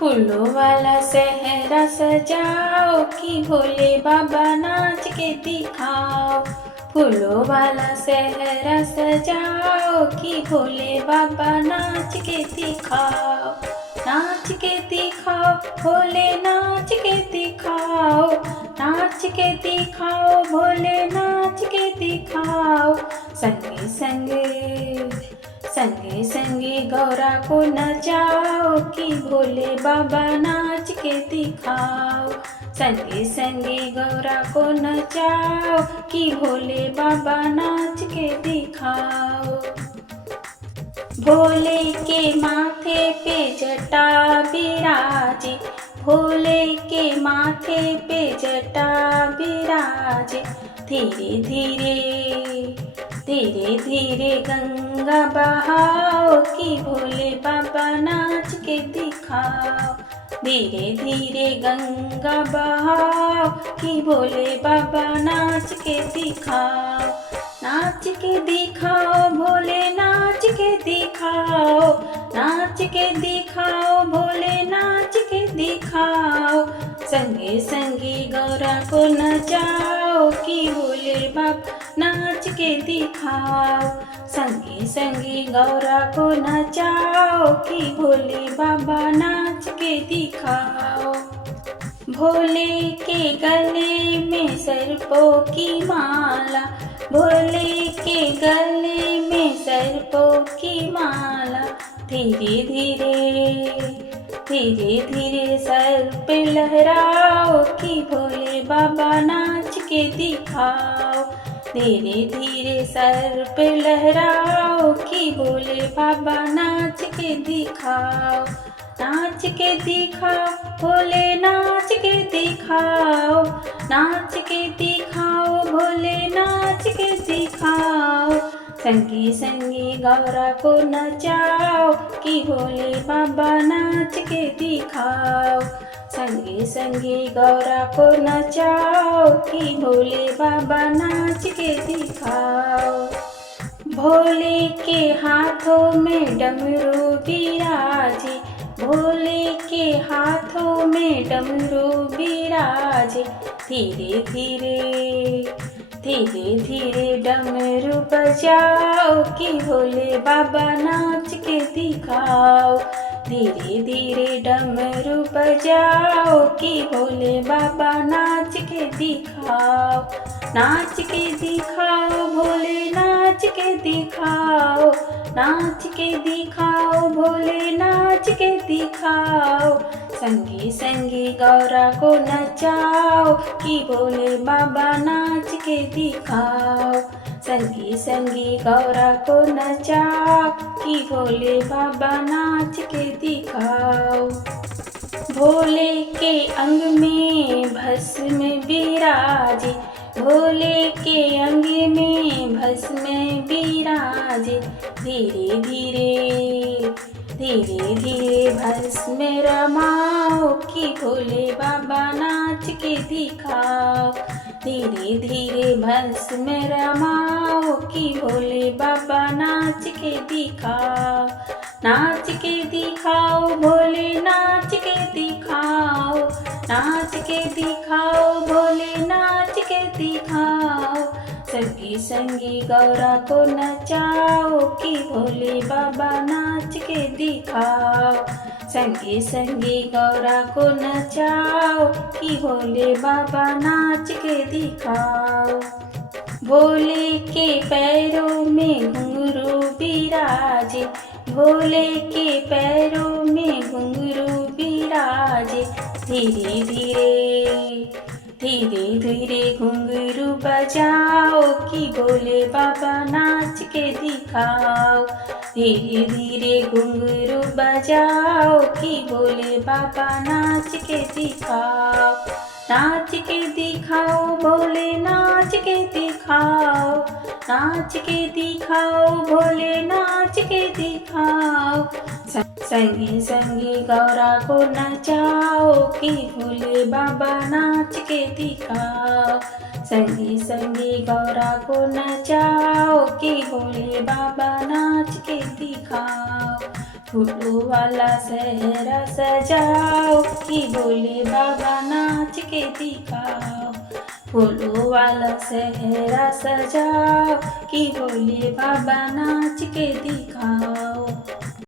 फूलों वाला सेहरा सजाओ कि भोले बाबा नाच के दिखाओ। फूलों वाला सेहरा सजाओ कि भोले बाबा नाच के दिखाओ। नाच के दिखाओ भोले नाच के दिखाओ। नाच के दिखाओ भोले नाच के दिखाओ। संगे संगे संगे संगे गौरा को नचाओ कि भोले बाबा नाच के दिखाओ। संगे संगे गौरा को नचाओ कि भोले बाबा नाच के दिखाओ। भोले के माथे पे जटा बिराजे। भोले के माथे पे जटा बिराजे। धीरे धीरे धीरे धीरे गंगा बहाओ कि भोले बाबा नाच के दिखाओ। धीरे धीरे गंगा बहाओ कि भोले बाबा नाच के दिखाओ। नाच के दिखाओ भोले नाच के दिखाओ। नाच के दिखाओ भोले नाच के दिखाओ। संगे संगे गौरा को नचाओ कि भोले बाबा नाच के दिखाओ। संगे संगे गौरा को नचाओ कि भोले बाबा नाच के दिखाओ। भोले के गले में सर्पों की माला। भोले के गले में सर्पों की माला। धीरे धीरे धीरे धीरे सर पे लहराओ कि भोले बाबा नाच के दिखाओ। धीरे धीरे सर पे लहराओ कि भोले बाबा नाच के दिखाओ। नाच के दिखाओ भोले नाच के दिखाओ। नाच के दिखाओ भोले नाच के दिखाओ। संगे संगे गौरा को नचाओ कि भोले बाबा नाच के दिखाओ। संगे संगे गौरा को नचाओ कि भोले बाबा नाच के दिखाओ। भोले के हाथों में डमरू बिराजे। भोले के हाथों में डमरू बिराजे। धीरे धीरे धीरे धीरे डमरू बजाओ कि भोले बाबा नाच के दिखाओ। धीरे धीरे डमरू बजाओ कि भोले बाबा नाच के दिखाओ। नाच के दिखाओ भोले नाच के दिखाओ। नाच के दिखाओ भोले नाच के दिखाओ। संगे संगे गौरा को नचाओ कि भोले बाबा नाच के दिखाओ। संगे संगे गौरा को नचाओ कि भोले बाबा नाच के दिखाओ। भोले के अंग में भस्म बिराजे। भोले के अंग में भस्म बिराजे। धीरे धीरे धीरे धीरे भस्म रमाओ कि भोले बाबा नाच के दिखाओ। धीरे धीरे भस्म रमाओ कि भोले बाबा नाच के दिखाओ। नाच के दिखाओ भोले नाच के दिखाओ। नाच के दिखाओ भोले नाच के दिखाओ। संगी संगी गौरा को नचाओ कि भोले बाबा नाच के दिखाओ। संगी संगी गौरा को नचाओ कि भोले बाबा नाच के दिखाओ। भोले के पैरों में घुंघरू बिराजे। भोले के पैरों में घुंघरू बिराजे। धीरे धीरे धीरे धीरे घुंघरू बजाओ कि भोले बाबा नाच के दिखाओ। धीरे धीरे घुंघरू बजाओ कि भोले बाबा नाच के दिखाओ। नाच के दिखाओ भोले नाच के दिखाओ। नाच के दिखाओ भोले नाच के दिखाओ। संगी संगी गौरा को नचाओ कि भोले बाबा नाच के दिखाओ। संगी संगी गौरा को नचाओ कि भोले बाबा नाच के दिखाओ। फूलों वाला सहरा सजाओ कि भोले बाबा नाच के दिखाओ। फूलों वाला सहरा सजाओ कि भोले बाबा नाच के दिखाओ।